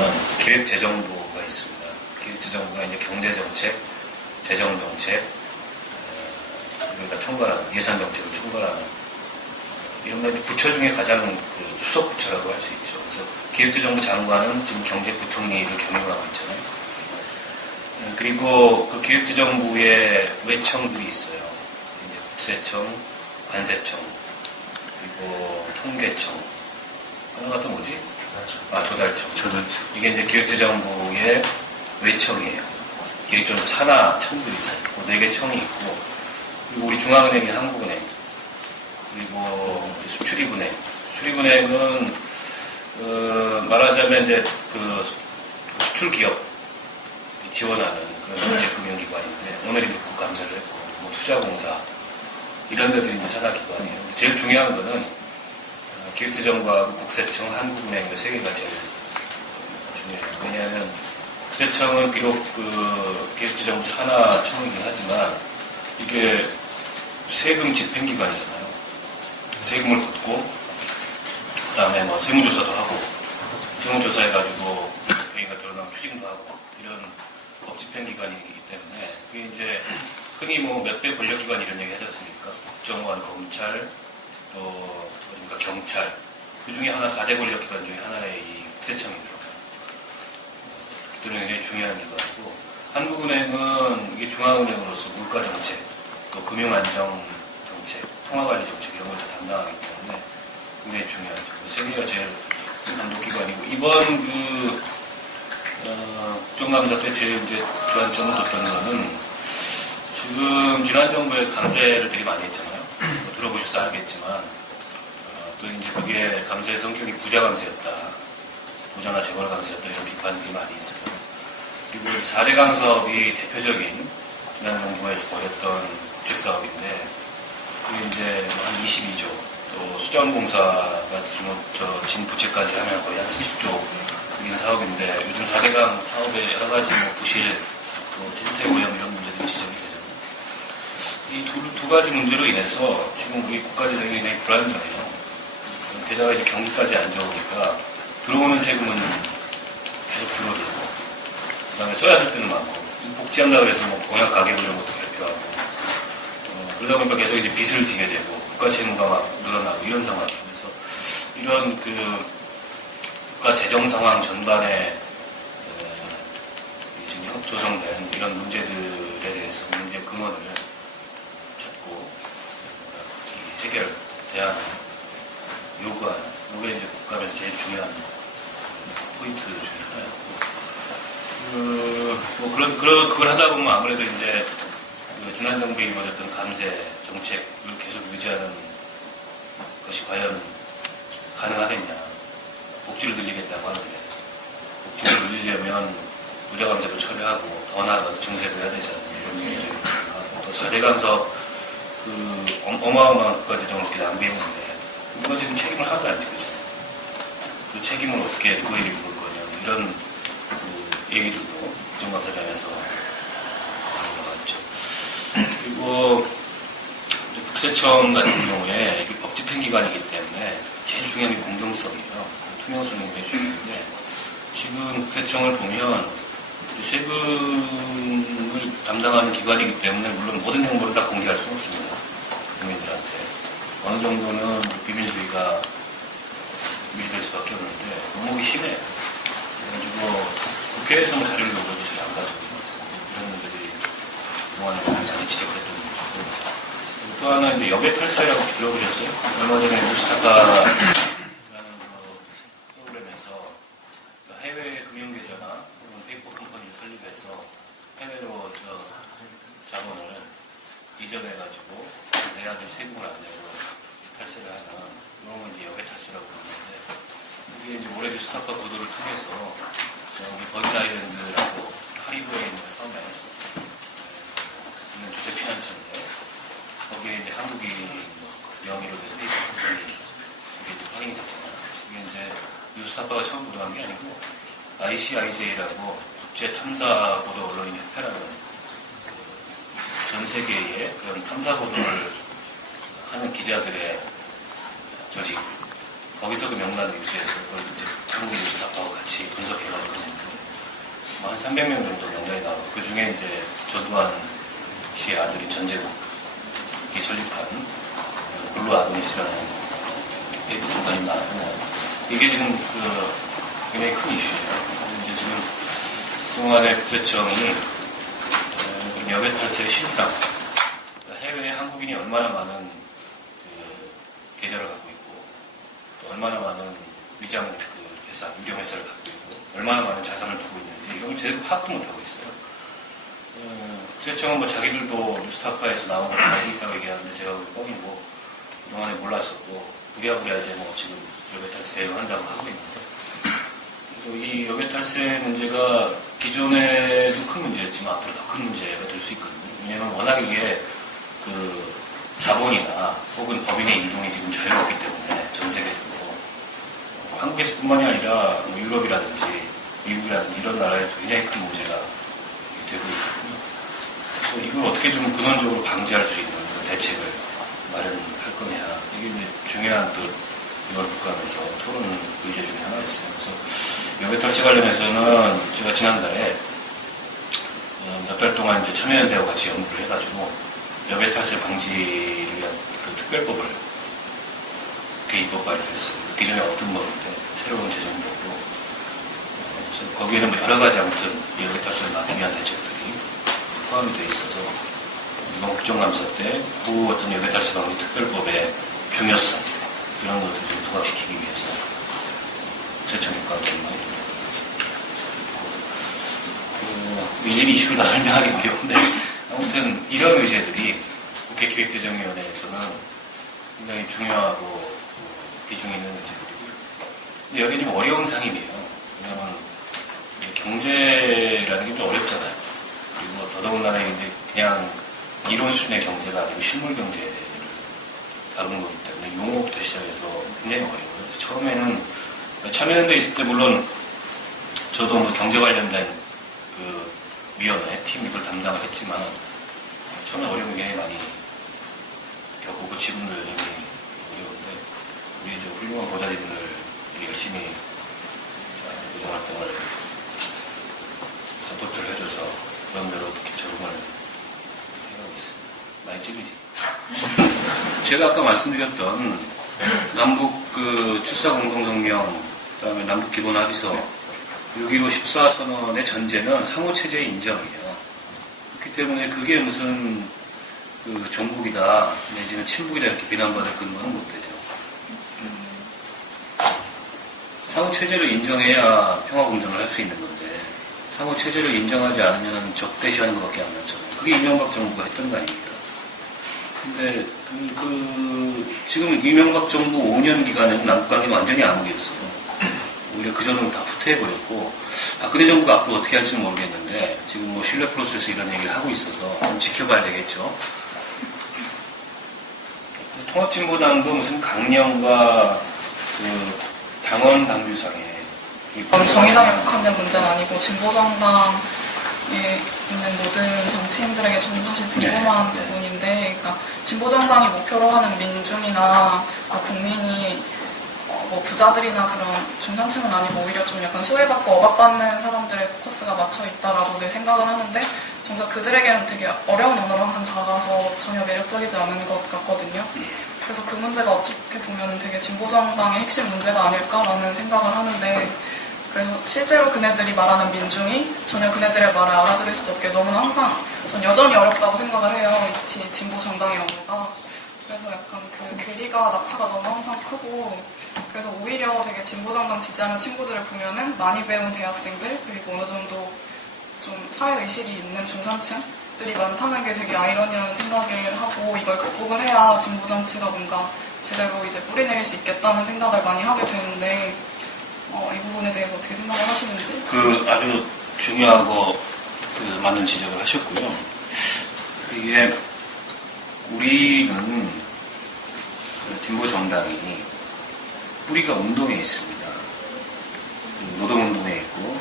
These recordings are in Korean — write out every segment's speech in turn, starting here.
보면 기획재정부가 있습니다. 기획재정부가 이제 경제정책, 재정정책, 그리고 다 총괄하는, 예산정책을 총괄하는, 이런 게 부처 중에 가장 그 수석 부처라고 할 수 있죠. 그래서 기획재정부 장관은 지금 경제부총리를 겸임하고 있잖아요. 그리고 그 기획재정부의 외청들이 있어요. 이제 국세청, 관세청, 그리고 통계청, 하나가 또 뭐지? 조달청. 이게 이제 기획재정부의 외청이에요. 기획재정부 산하청들이죠. 그 4개 청이 있고, 그리고 우리 중앙은행이 한국은행, 그리고 수출입은행. 수출입은행은 말하자면 이제 그 수출 기업 지원하는 그런 정책금융기관인데, 오늘 이제 국감사를 했고, 뭐 투자공사 이런 데들이 이제 산하기관이에요. 제일 중요한 거는 기획재정부하고 국세청, 한국은행 이 3개가 제일 중요해요. 왜냐하면 국세청은 비록 그 기획재정부 산하청이긴 하지만 이게 세금 집행기관이잖아요. 세금을 걷고, 그 다음에 뭐 세무조사도 하고, 세무조사해가지고 대표인가 드러나면 추징도 하고, 이런 법집행기관이기 때문에, 그게 이제 흔히 뭐 몇 대 권력기관 이런 얘기 하지 않습니까? 국정원, 검찰, 또 그러니까 경찰, 그 중에 하나 4대 권력기관 중에 하나의 이 국세청이 들어가요. 그들은 굉장히 중요한 기관이고, 한국은행은 이게 중앙은행으로서 물가정책, 또 금융안정정책, 통화관리정책 이런 걸 다 담당하기 때문에 굉장히 중요하죠. 세계가 제일 감독기관이고, 이번 그 국정감사 때 제일 이제 주안점을 뒀던 거는, 지금 지난 정부에 감세를 되게 많이 했잖아요. 뭐 들어보셔서 알겠지만, 또 이제 그게 감세의 성격이 부자 감세였다, 부자나 재벌 감세였다, 이런 비판들이 많이 있어요. 그리고 4대강 사업이 대표적인 지난 정부에서 벌였던 국책 사업인데, 그게 이제 한 22조, 또 수자원공사가 진 부채까지 하면 거의 한 30조 인 사업인데, 요즘 4대강 사업에 여러 가지 뭐 부실, 또 생태 오염 이런 문제들이 지적이 되잖아요. 이 두 가지 문제로 인해서 지금 우리 국가재정이 굉장히 불안정해요. 게다가 이제 경기까지 안 좋으니까 들어오는 세금은 계속 줄어들고, 그 다음에 써야 될 때는 많고, 복지한다고 해서 뭐 공약 가계부 이런 것도 발표하고, 그러다 보니까 계속 이제 빚을 지게 되고, 국가 채무가 막 늘어나고 이런 상황이에요. 그래서 이런 그 국가 재정 상황 전반에 지금 조성된 이런 문제들에 대해서 문제 근원을 찾고 해결, 대안, 요구하는, 이게 이제 국감에서 제일 중요한 포인트 중에 하나였고, 그걸 하다 보면 아무래도 이제 그 지난 정부에 이루어졌던 감세 정책을 계속 유지하는 것이 과연 가능하겠냐. 복지를 늘리겠다고 하는데, 복지를 늘리려면 부자감세도 처리하고, 더 나아가서 증세도 해야 되지 않느냐, 이런 얘기를 하고, 또 4대강 사업, 그 어마어마한 국가재정을 이렇게 낭비했는데, 이거 지금 책임을 하나도 안 지고 있잖아요. 그 책임을 어떻게 누구에게 물을 거냐, 이런 그 얘기들도 국정감사장에서 나왔죠. 그리고 국세청 같은 경우에 이게 법집행기관이기 때문에 제일 중요한 게 공정성이에요. 투명성이 굉장히 중요한데, 지금 국세청을 보면 세금을 담당하는 기관이기 때문에 물론 모든 정보를 다 공개할 수는 없습니다. 국민들한테. 어느 정도는 비밀주의가 유지될 수밖에 없는데, 너무 심해. 그래가지고 국회에서는 자료를 요구해도 잘 안 가지고, 이런 문제들이 그동안에 많이 지적했던 문제고, 또 하나 이제 여배 탈세라고 들어보셨어요? 얼마 전에 뉴스타파 해외 금융계좌나 혹은 페이퍼 컴퍼니를 설립해서 해외로 자본을 이전해가지고 내야될 세금을 안 내고 탈세를 하는, 이런 건 이제 여배 탈세라고 부르는데, 이게 이제 올해 뉴스타파 보도를 통해서 여기 버진 아일랜드라고 카리브해에 있는 섬에 있는 주재 피난처인데, 거기에 이제 한국이 명의로 된 페이퍼 컴퍼니, 이게 이제 확인이 됐잖아요. 이게 이제 뉴스타파가 처음 보도한 게 아니고 ICIJ라고 국제 탐사 보도 언론인 협회라는 전 세계의 그런 탐사 보도를 하는 기자들의 조직, 거기서 그 명단을 유지해서 그걸 이제 한국 뉴스타파하고 같이 분석해가지고 한 300명 정도 명단이 나오고 그 중에 이제 전두환 씨의 아들인 전제국이 설립한 블루 아도니스라는 외부 공간이 나왔고 이게 지금 굉장히 큰 이슈예요. 이제 지금 동아대 국세청이 여배 탈세의 실상, 해외에 한국인이 얼마나 많은 계좌를 갖고 있고 또 얼마나 많은 위장 회사, 유경회사를 갖고 있고 얼마나 많은 자산을 두고 있는지 이런 걸 제대로 파악도 못하고 있어요. 국세청은 뭐 자기들도 뉴스타파에서 나온 걸 알고 있다고 얘기하는데 제가 그 뻥이고 그동안에 몰랐었고 부랴부랴 이제 뭐 지금 여배탈세 대응한다고 하고 있는데 그래서 이 여배탈세 문제가 기존에도 큰 문제였지만 앞으로 더 큰 문제가 될 수 있거든요. 왜냐하면 워낙 이게 자본이나 혹은 법인의 이동이 지금 자유롭기 때문에 전 세계적으로 한국에서뿐만이 아니라 뭐 유럽이라든지 미국이라든지 이런 나라에서 굉장히 큰 문제가 되고 있거든요. 그래서 이걸 어떻게 좀 근원적으로 방지할 수 있는 대책을 마련할 거냐 이게 이제 중요한 또 이번 국감에서 토론 의제 중에 하나였어요. 그래서 여배탈세 관련해서는 제가 지난달에 몇 달 동안 이제 참여연대와 같이 연구를 해가지고 여배탈세 방지를 위한 그 특별법을 개입법 발의를 했어요. 기존에 없던 법인데 새로운 제정법으로 그래서 거기에는 뭐 여러 가지 아무튼 여배탈세를 막기 위한 대책들이 포함이 되어 있어서 이번 국정감사 때 그 어떤 여배탈세 방지 특별법의 중요성 이런 것들을 좀 부각시키기 위해서 세청 효과가 좀 많이 일일이 이슈를 다 설명하기 어려운데 아무튼 이런 의제들이 국회 기획재정위원회에서는 굉장히 중요하고 비중 있는 의제들이고요. 근데 여기 좀 어려운 상임이에요. 왜냐하면 경제라는 게 좀 어렵잖아요. 그리고 더더군다나 이제 그냥 이론 수준의 경제가 아니고 실물 경제를 다루는 거기 때문에 용어부터 시작해서 굉장히 어려워요. 그래서 처음에는 참여연대 있을 때 물론 저도 뭐 경제 관련된 그 위원회 팀 이걸 담당을 했지만 처음에 어려움이 굉장히 많이 겪고 지금도 여전히 어려운데 우리 저 훌륭한 보좌진들 열심히 요정 활동을 서포트를 해줘서 그런 대로 어떻게 적응을 해가고 있습니다. 많이 찔리지. 제가 아까 말씀드렸던 남북 그 출사 공동성명, 그다음에 남북 기본 합의서 6.15 14선언의 전제는 상호체제의 인정이에요. 그렇기 때문에 그게 무슨 그 종북이다 내지는 친북이다 이렇게 비난받을 근거는 못 되죠. 상호체제를 인정해야 평화공정을 할 수 있는 건데 상호체제를 인정하지 않으면 적대시하는 것밖에 안 남잖아요. 그게 이명박 정부가 했던 거 아닙니까? 근데 지금 이명박 정부 5년 기간에는 남북관계가 완전히 암흑이었어요. 오히려 그 전은 다 후퇴해버렸고 박근혜 정부가 앞으로 어떻게 할지는 모르겠는데 지금 뭐 신뢰 프로세스 이런 얘기를 하고 있어서 좀 지켜봐야 되겠죠. 통합진보당도 무슨 강령과 그 당원 당규상에 정의당에 국한된 문제는 아니고 진보정당에 있는 모든 정치인들에게 좀 사실 궁금한 부분인데, 그러니까 진보정당이 목표로 하는 민중이나 국민이 뭐 부자들이나 그런 중산층은 아니고 오히려 좀 약간 소외받고 억압받는 사람들의 포커스가 맞춰 있다라고 내 생각을 하는데 정작 그들에게는 되게 어려운 언어로 항상 다가가서 전혀 매력적이지 않은 것 같거든요. 그래서 그 문제가 어떻게 보면 되게 진보정당의 핵심 문제가 아닐까라는 생각을 하는데, 그래서 실제로 그네들이 말하는 민중이 전혀 그네들의 말을 알아들을 수 없게 너무나 항상 전 여전히 어렵다고 생각을 해요. 이 진보정당의 언어가. 그래서 약간 그 괴리가 낙차가 너무 항상 크고, 그래서 오히려 되게 진보정당 지지하는 친구들을 보면은 많이 배운 대학생들, 그리고 어느 정도 좀 사회의식이 있는 중산층들이 많다는 게 되게 아이러니라는 생각을 하고, 이걸 극복을 해야 진보정치가 뭔가 제대로 이제 뿌리내릴 수 있겠다는 생각을 많이 하게 되는데, 이 부분에 대해서 어떻게 생각을 하시는지? 아주 중요하고 맞는 지적을 하셨고요. 이게 우리는 진보 정당이 뿌리가 운동에 있습니다. 노동운동에 있고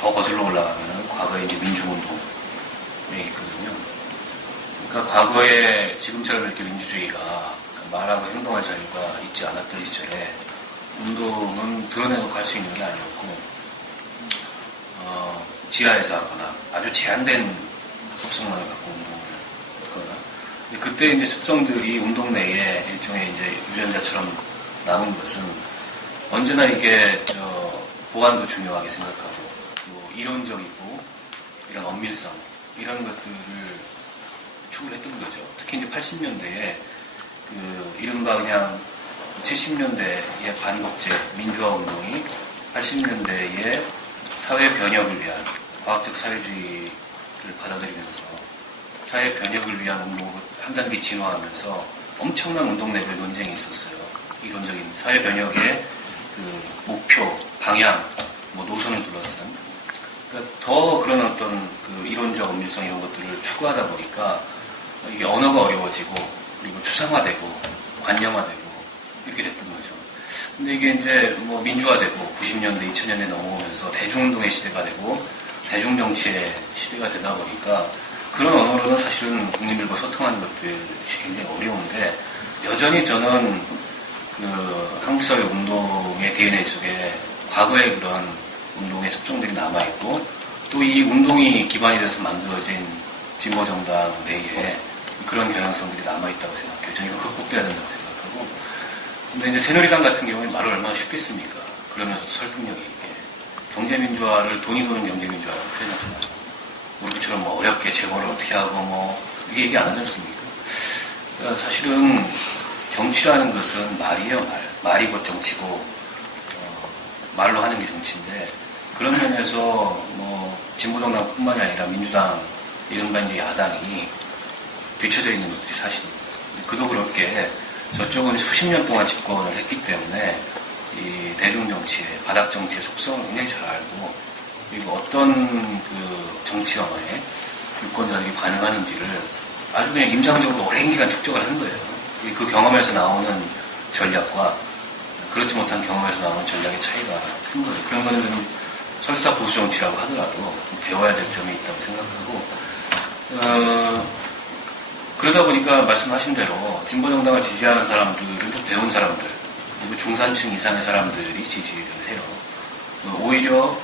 더 거슬러 올라가면 과거에 이제 민주운동에 있거든요. 그러니까 과거에 지금처럼 이렇게 민주주의가 말하고 행동할 자유가 있지 않았던 시절에 운동은 드러내놓고 할 수 있는 게 아니었고, 지하에서 하거나 아주 제한된 합성만을 갖고 운동을 하거나, 그때 이제 습성들이 운동 내에 일종의 이제 유전자처럼 남은 것은 언제나 이게 보안도 중요하게 생각하고, 또 이론적이고 이런 엄밀성 이런 것들을 추구했던 거죠. 특히 이제 80년대에 그 이른바 그냥 70년대의 반독재 민주화 운동이 80년대의 사회 변혁을 위한 과학적 사회주의를 받아들이면서 사회 변혁을 위한 운동을 한 단계 진화하면서 엄청난 운동 내부의 논쟁이 있었어요. 이론적인 사회 변혁의 그 목표, 방향, 뭐 노선을 둘러싼. 그러니까 더 그런 어떤 그 이론적 엄밀성 이런 것들을 추구하다 보니까 이게 언어가 어려워지고 그리고 추상화되고 관념화되고 이렇게 됐던 거죠. 근데 이게 이제 뭐 민주화되고 90년대, 2000년대 넘어오면서 대중운동의 시대가 되고 대중정치의 시대가 되다 보니까 그런 언어로는 사실은 국민들과 소통하는 것들이 굉장히 어려운데 여전히 저는 그 한국사회 운동의 DNA 속에 과거의 그런 운동의 습성들이 남아있고 또 이 운동이 기반이 돼서 만들어진 진보정당 내에 그런 경향성들이 남아있다고 생각해요. 저희가 극복돼야 된다고 생각하고. 근데 이제 새누리당 같은 경우에 말을 얼마나 쉽겠습니까? 그러면서 설득력이 있게. 경제민주화를 돈이 도는 경제민주화라고 표현하잖아요. 우리처럼 뭐 어렵게 재벌을 어떻게 하고 뭐, 이게 얘기 안 하지 않습니까? 그러니까 사실은 정치라는 것은 말이에요, 말. 말이 곧 정치고, 말로 하는 게 정치인데, 그런 면에서 뭐, 진보정당뿐만이 아니라 민주당, 이른바 이제 야당이 비춰져 있는 것들이 사실입니다. 그도 그렇게 저쪽은 수십 년 동안 집권을 했기 때문에 이 대중정치의, 바닥정치의 속성을 굉장히 잘 알고 그리고 어떤 그 정치 언어에 유권자들이 반응하는지를 아주 그냥 임상적으로 오랜 기간 축적을 한 거예요. 그 경험에서 나오는 전략과 그렇지 못한 경험에서 나오는 전략의 차이가 큰 거죠. 그런 거는 좀 설사 보수 정치라고 하더라도 좀 배워야 될 점이 있다고 생각하고 그러다 보니까 말씀하신 대로 진보정당을 지지하는 사람들은 좀 배운 사람들 그리고 중산층 이상의 사람들이 지지를 해요. 오히려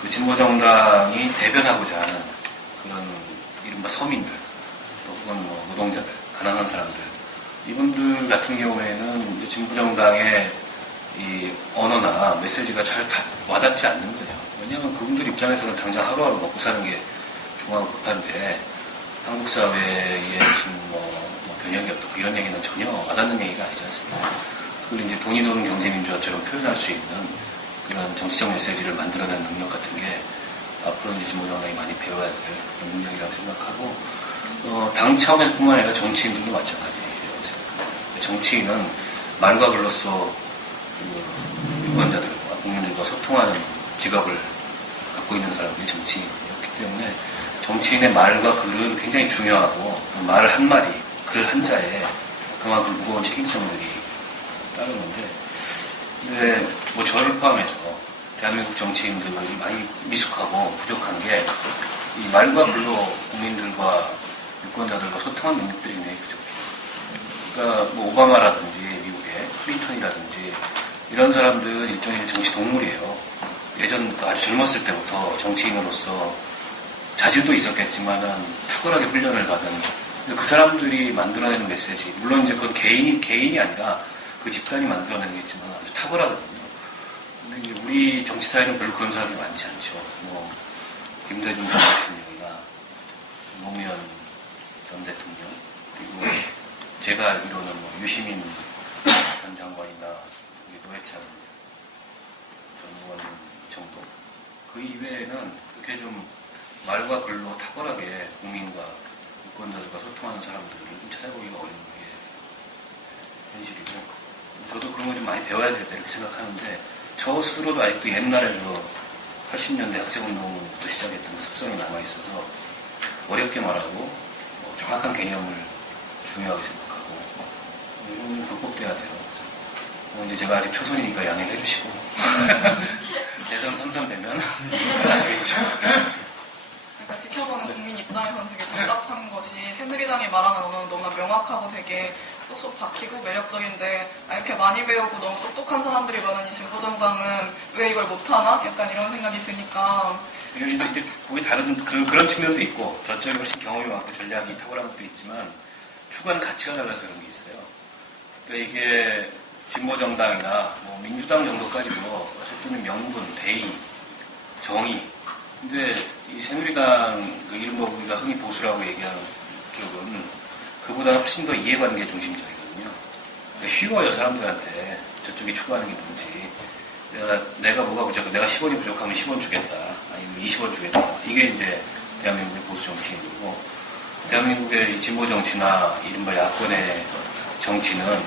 그 진보정당이 대변하고자 하는 그런 이른바 서민들 또 혹은 뭐 노동자들 가난한 사람들 이분들 같은 경우에는 이제 진보정당의 이 언어나 메시지가 잘 와닿지 않는 거예요. 왜냐하면 그분들 입장에서는 당장 하루하루 먹고 사는 게 중요하고 급한데 한국 사회의 무슨 뭐 변혁이 어떻고 이런 얘기는 전혀 와닿는 얘기가 아니지 않습니까? 그걸 이제 돈이 도는 경제민주화처럼 표현할 수 있는 그런 정치적 메시지를 만들어내는 능력 같은 게 앞으로 이제 진보정당이 많이 배워야 될 그런 능력이라고 생각하고 당 차원에서뿐만 아니라 정치인들도 마찬가지라고 생각합니다. 정치인은 말과 글로써 유권자들과 국민들과 소통하는 직업을 갖고 있는 사람들이 정치인이었기 때문에 정치인의 말과 글은 굉장히 중요하고 말 한마디, 글 한자에 그만큼 무거운 책임성들이 따르는데 근데 뭐 저를 포함해서 대한민국 정치인들이 많이 미숙하고 부족한 게 이 말과 글로 국민들과 유권자들과 소통하는 능력들이 굉장히 부족해요. 그러니까 뭐 오바마라든지 미국의 클린턴이라든지 이런 사람들은 일종의 정치 동물이에요. 예전 아주 젊었을 때부터 정치인으로서 자질도 있었겠지만은 탁월하게 훈련을 받은 그 사람들이 만들어내는 메시지 물론 이제 그건 개인이 아니라 그 집단이 만들어내겠지만 아주 탁월하거든요. 근데 이제 우리 정치 사회는 별로 그런 사람이 많지 않죠. 뭐 김대중 전 대통령이나 노무현 전 대통령 그리고 제가 알기로는 뭐 유시민 전 장관이나 노회찬 전 의원 정도 그 이외에는 그렇게 좀 말과 글로 탁월하게 국민과 유권자들과 소통하는 사람들을 좀 찾아보기가 어려운 게 현실이고 저도 그런 걸 좀 많이 배워야 되겠다 이렇게 생각하는데 저 스스로도 아직도 옛날에 그 80년대 학생운동부터 시작했던 습성이 남아있어서 어렵게 말하고 정확한 개념을 중요하게 생각하고 이런 건 극복돼야 돼요. 이제 제가 아직 초선이니까 양해해 주시고 재선 3선 되면 아시겠죠. 그러니까 지켜보는 국민 입장에서는 되게 답답한 것이 새누리당이 말하는 언어는 너무나 명확하고 되게 쏙쏙 박히고 매력적인데 이렇게 많이 배우고 너무 똑똑한 사람들이 많은 이 진보정당은 왜 이걸 못하나? 약간 이런 생각이 드니까 이제 거기 다른 그런 측면도 있고 저쪽이 훨씬 경험이 많고 전략이 탁월한 것도 있지만 추구하는 가치가 달라서 그런 게 있어요. 그러니까 이게 진보정당이나 뭐 민주당 정도까지도 어쩔 때는 명분, 대의, 정의. 근데 이 새누리당 그 이른바 우리가 흔히 보수라고 얘기하는 쪽은 그보다 훨씬 더 이해관계 중심적이거든요. 그러니까 쉬워요 사람들한테 저쪽이 추구하는 게 뭔지. 내가 뭐가 부족하고 내가 10원이 부족하면 10원 주겠다. 아니면 20원 주겠다. 이게 이제 대한민국의 보수 정치인이고 대한민국의 진보 정치나 이른바 야권의 정치는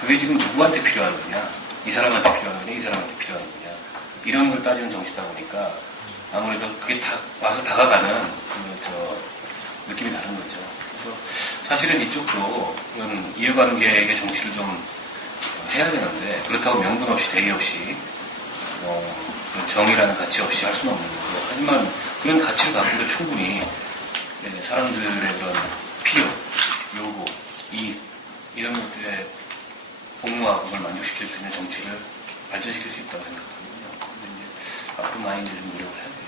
그게 지금 누구한테 필요한 거냐? 이 사람한테 필요한 거냐? 이 사람한테 필요한 거냐? 이런 걸 따지는 정치다 보니까 아무래도 그게 다 와서 다가가는 느낌이 다른 거죠. 그래서 사실은 이쪽도 이런 이해관계의 정치를 좀 해야 되는데 그렇다고 명분 없이 대의 없이 정의라는 가치 없이 할 수는 없는 거고 하지만 그런 가치를 갖고도 충분히 사람들의 그런 필요, 요구, 이익 이런 것들에 복무하고 그걸 만족시킬 수 있는 정치를 발전시킬 수 있다고 생각하거든요. 근데 이제 앞으로 많이 좀 노력을 해야 돼요.